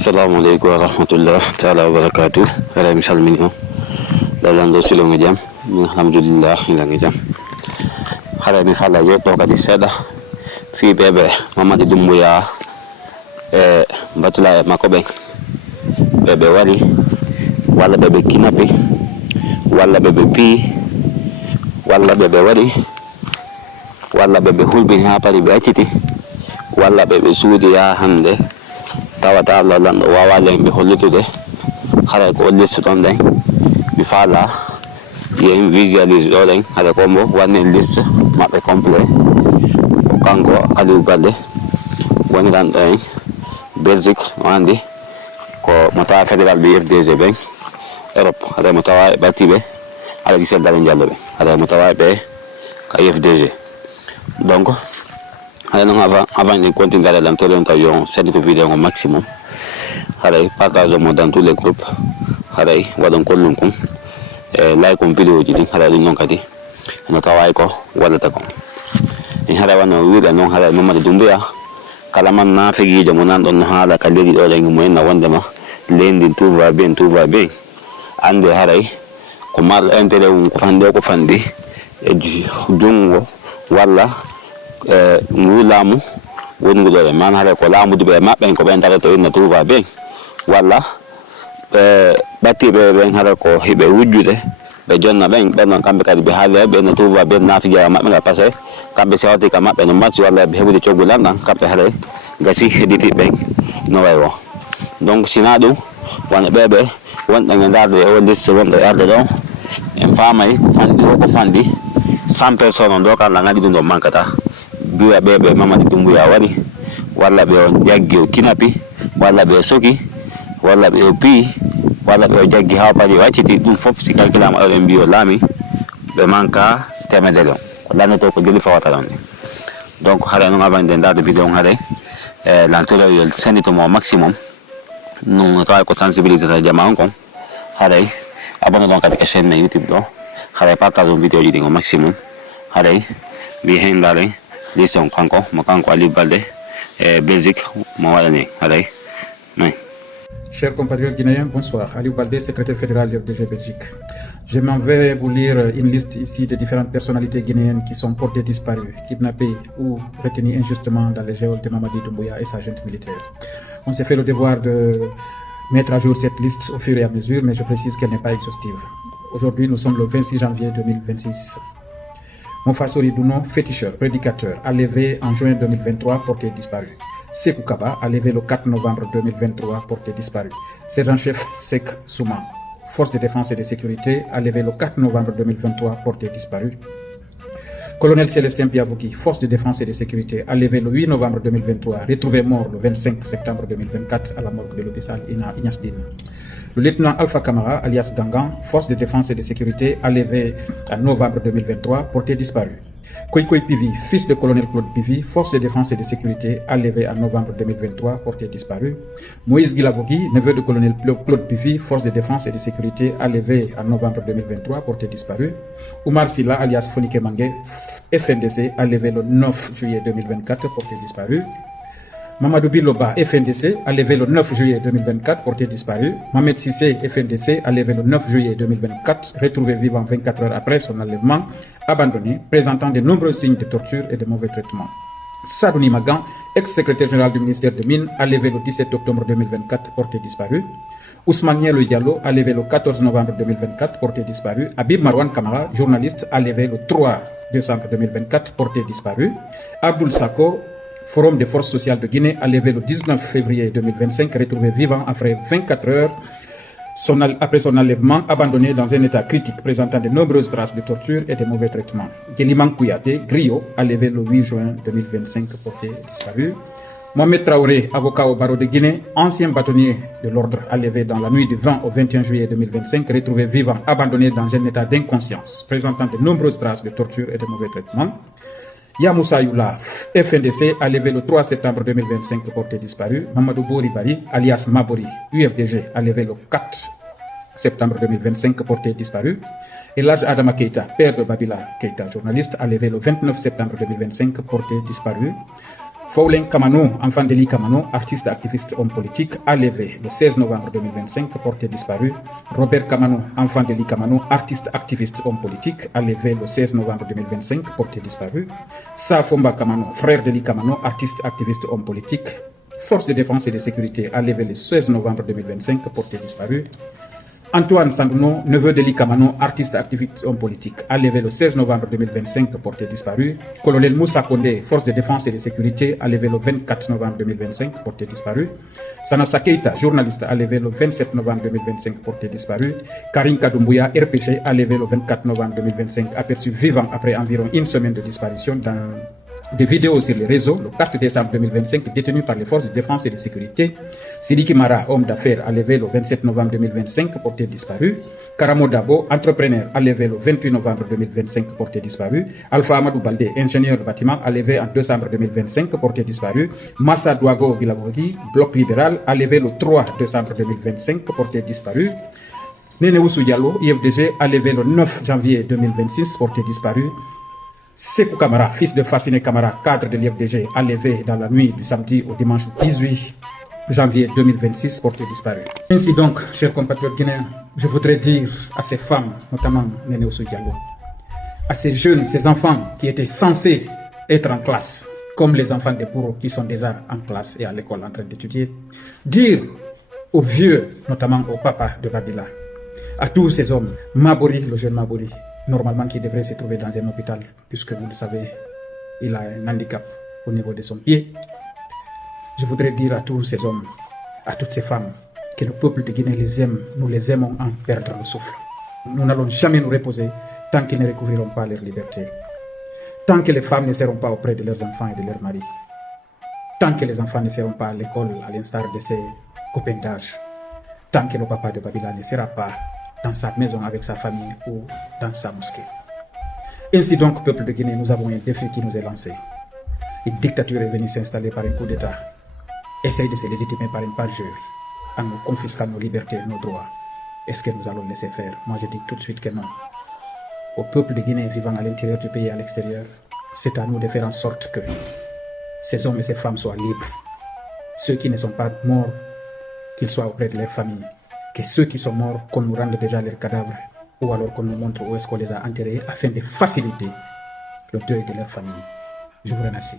Assalamualaikum warahmatullahi taala wabarakatuh. Ala mi salmini lalando silo ngi jam alhamdulillah ila ngi jam hara mi fala yo to kadi seda fi bebe Mamadou Doumbouya batula makobe bebe wali wala bebe kinapi wala bebe pi wala bebe wali wala bebe hulbi ha pari be aciti wala bebe suudi ya hande tawata Allah lan wawale be hollitude hara ko list ton den bi fala yen visualize do den hara ko mo wane list mabbe complet ko kanko Aliou Baldé woni dan den Belgique wandi ko mota federal bi FDG ben Europe hara mota batibe ala gisel dalen jallo be hara mota be ka FDG donc alors avant de continuer à l'intérieur cette vidéo au maximum allez partage-moi dans tous les groupes allez wadon kollum kum like on vidéo ji allez ñon kadi no taway ko wala ta ko en hada wana wiida non hada Mamadou Doumbouya kala man na fegi jamo nan don hala ka legi do lengi mo en wonde ma lendi tout va bien ande haray ko mal intérêt ko fande e dungo wala ngu lamu woni ngudore man hare ko lamu dube mabbe ko ben darato inna tuba be walla batti be ben hare ko hibe wujjude be jonna ben non kambe kadi be haale be na tuba be na fiya mabbe ga passé kambe sawti ka mabbe no match walla be hebude ciogulan dan kambe hare gasi hediti ben no waywo donc sinadu wana bebe wonda ngarde o liste wonda arde do en famay ko fandi 100 personnes do kala ngadi do mankata biwa bebe Mamadou Doumbouya wari walla be on jaggi o kinapi walla be soki walla be o pi walla be o jaggi ha pari waciti dum fop si calculama o en biyo lami be manka temedelo ko lanato ko jeli fawata don donc hare non avant de ndade vidéo hare l'intérêt yel sendito mo maximum non taw ko sensibiliser ta jama on hare abonne donc avec chaîne YouTube do hare partage vidéo ji au maximum hare bi hendale listen kanko makanko Aliou Baldé Belgique mo walani alay nay. Chers compatriotes guinéens, bonsoir. Aliou Baldé, secrétaire fédéral de FDG Belgique. Je m'en vais vous lire une liste ici de différentes personnalités guinéennes qui sont portées disparues, kidnappées ou retenues injustement dans les geôles de Mamadou Doumbouya et sa junte militaire. On s'est fait le devoir de mettre à jour cette liste au fur et à mesure, mais je précise qu'elle n'est pas exhaustive. Aujourd'hui, nous sommes le 26 janvier 2026. Mofa Douno, féticheur, prédicateur, enlevé en juin 2023, porté disparu. Sekou Kaba, enlevé le 4 novembre 2023, porté disparu. Sergent-chef Sek Souma, force de défense et de sécurité, enlevé le 4 novembre 2023, porté disparu. Colonel Célestin Piavouki, force de défense et de sécurité, enlevé le 8 novembre 2023, retrouvé mort le 25 septembre 2024 à la morgue de l'hôpital Ignace Dine. Le lieutenant Alpha Kamara, alias Gangan, force de défense et de sécurité, enlevé en novembre 2023, porté disparu. Koikoy Pivi, fils de colonel Claude Pivi, force de défense et de sécurité, enlevé en novembre 2023, porté disparu. Moïse Guilavogui, neveu de colonel Claude Pivi, force de défense et de sécurité, enlevé en novembre 2023, porté disparu. Oumar Silla, alias Fonike Mangé, FNDC, enlevé le 9 juillet 2024, porté disparu. Mamadou Biloba, FNDC, enlevé le 9 juillet 2024, porté disparu. Mohamed Sissé, FNDC, enlevé le 9 juillet 2024, retrouvé vivant 24 heures après son enlèvement, abandonné, présentant de nombreux signes de torture et de mauvais traitements. Sadouni Magan, ex-secrétaire général du ministère de Mines, enlevé le 17 octobre 2024, porté disparu. Ousmane Nielo Diallo, enlevé le 14 novembre 2024, porté disparu. Habib Marwan Kamara, journaliste, enlevé le 3 décembre 2024, porté disparu. Abdoul Sako, Forum des forces sociales de Guinée, enlevé le 19 février 2025, retrouvé vivant après 24 heures après son enlèvement, abandonné dans un état critique présentant de nombreuses traces de torture et de mauvais traitements. Guéliman Kouyaté, griot, enlevé le 8 juin 2025, porté disparu. Mohamed Traoré, avocat au barreau de Guinée, ancien bâtonnier de l'ordre, enlevé dans la nuit du 20 au 21 juillet 2025, retrouvé vivant, abandonné dans un état d'inconscience, présentant de nombreuses traces de torture et de mauvais traitements. Yamoussa Youla, FNDC, enlevé le 3 septembre 2025, porté disparu. Mamadou Bori Bari, alias Mabori, UFDG, enlevé le 4 septembre 2025, porté disparu. Et l'âge Adama Keita, père de Babila Keita, journaliste, enlevé le 29 septembre 2025, porté disparu. Fowlen Kamano, enfant d'Eli Kamano, artiste, activiste, homme politique, enlevé le 16 novembre 2025, porté disparu. Robert Kamano, enfant d'Eli Kamano, artiste, activiste, homme politique, enlevé le 16 novembre 2025, porté disparu. Safomba Kamano, frère d'Eli Kamano, artiste, activiste, homme politique, force de défense et de sécurité, enlevé le 16 novembre 2025, porté disparu. Antoine Sangouno, neveu d'Eli Kamano, artiste, activiste, homme politique, enlevé le 16 novembre 2025, porté disparu. Colonel Moussa Kondé, force de défense et de sécurité, enlevé le 24 novembre 2025, porté disparu. Sanassa Keita, journaliste, enlevé le 27 novembre 2025, porté disparu. Karim Kadoumbouya, RPG, enlevé le 24 novembre 2025, aperçu vivant après environ une semaine de disparition dans des vidéos sur les réseaux, le 4 décembre 2025, détenu par les forces de défense et de sécurité. Sidiki Mara, homme d'affaires, enlevé le 27 novembre 2025, porté disparu. Karamo Dabo, entrepreneur, enlevé le 28 novembre 2025, porté disparu. Alpha Amadou Baldé, ingénieur de bâtiment, enlevé en décembre 2025, porté disparu. Massa Douago Vilavodi, bloc libéral, enlevé le 3 décembre 2025, porté disparu. Nene Oussou Diallo, IFDG, enlevé le 9 janvier 2026, porté disparu. Sekou Kamara, fils de Fassine Kamara, cadre de l'IFDG, enlevé dans la nuit du samedi au dimanche 18 janvier 2026, porté disparu. Ainsi donc, chers compatriotes guinéens, je voudrais dire à ces femmes, notamment Nene Oussou Diallo, à ces jeunes, ces enfants qui étaient censés être en classe, comme les enfants des bourreaux qui sont déjà en classe et à l'école en train d'étudier, dire aux vieux, notamment au papa de Babila, à tous ces hommes, Mabori, le jeune Mabori, normalement qui devrait se trouver dans un hôpital, puisque vous le savez, il a un handicap au niveau de son pied. Je voudrais dire à tous ces hommes, à toutes ces femmes, que le peuple de Guinée les aime, nous les aimons en perdre le souffle. Nous n'allons jamais nous reposer tant qu'ils ne recouvriront pas leur liberté, tant que les femmes ne seront pas auprès de leurs enfants et de leurs maris, tant que les enfants ne seront pas à l'école à l'instar de ses copains d'âge, tant que le papa de Babila ne sera pas dans sa maison avec sa famille ou dans sa mosquée. Ainsi donc, peuple de Guinée, nous avons un défi qui nous est lancé. Une dictature est venue s'installer par un coup d'État. Essaye de se légitimer par une parjure, en nous confisquant nos libertés, nos droits. Est-ce que nous allons laisser faire? Moi, je dis tout de suite que non. Au peuple de Guinée vivant à l'intérieur du pays et à l'extérieur, c'est à nous de faire en sorte que ces hommes et ces femmes soient libres. Ceux qui ne sont pas morts, qu'ils soient auprès de leurs familles. Que ceux qui sont morts, qu'on nous rende déjà leurs cadavres, ou alors qu'on nous montre où est-ce qu'on les a enterrés, afin de faciliter le deuil de leur famille. Je vous remercie.